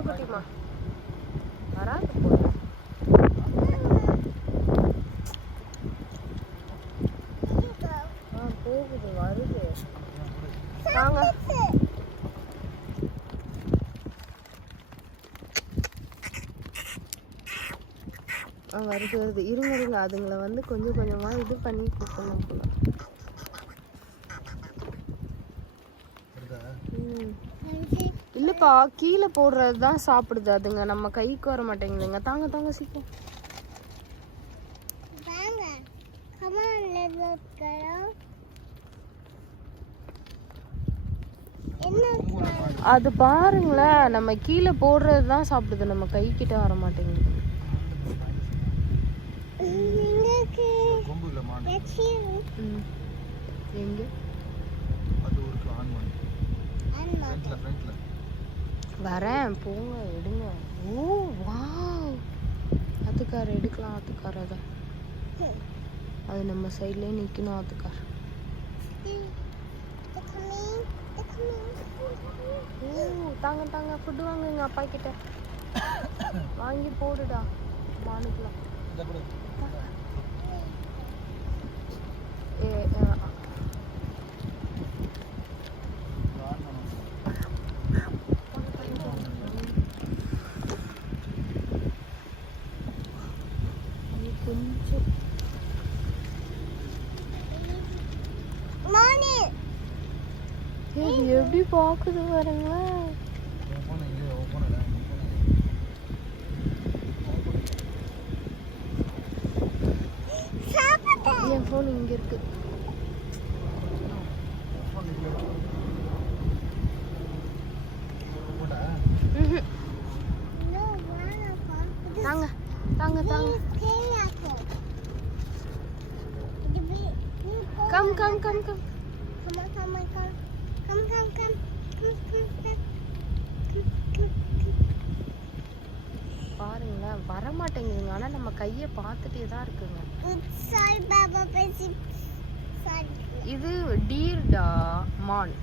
போடு குட்டிமா. வராது போடு. போகுது வருது. வாங்க. வருது வருது. இருங்க இருங்க. அதுங்களை வந்து கொஞ்சம் கொஞ்சமா இது பண்ணி கூப்பிடணும் போல. இல்லப்பா கீழே போடுறது தான் சாப்பிடுது அதுங்க. நம்ம கைக்கு வர மாட்டேங்குதுங்க. தாங்க தாங்க சீக்கிரம். அது பாருங்களேன், நம்ம கீழே போடுறது தான் சாப்பிடுது. நம்ம கை கிட்ட வர மாட்டேங்குது. எங்க வரேன் போங்க எடுங்க. ஓ வாவ், ஆத்துக்கார் எடுக்கலாம். ஆத்துக்கார் அதான் அது நம்ம சைட்லயே நிக்கணும். ஆத்துக்கார் தாங்க தாங்க. ஃபுட்டு வாங்க எங்க அப்பா கிட்ட. வாங்கி போடுடா மானுக்கலாம். கொஞ்சம் எப்படி பாக்குது பாருங்களேன். என் போன் இங்க இருக்கு. தாங்க தாங்க தாங்க. Come come come come. பாருங்களேன் வர மாட்டேங்குதுங்க. ஆனா நம்ம கையை பார்த்துட்டே தான் இருக்குங்க. இது டீர்டா மான்.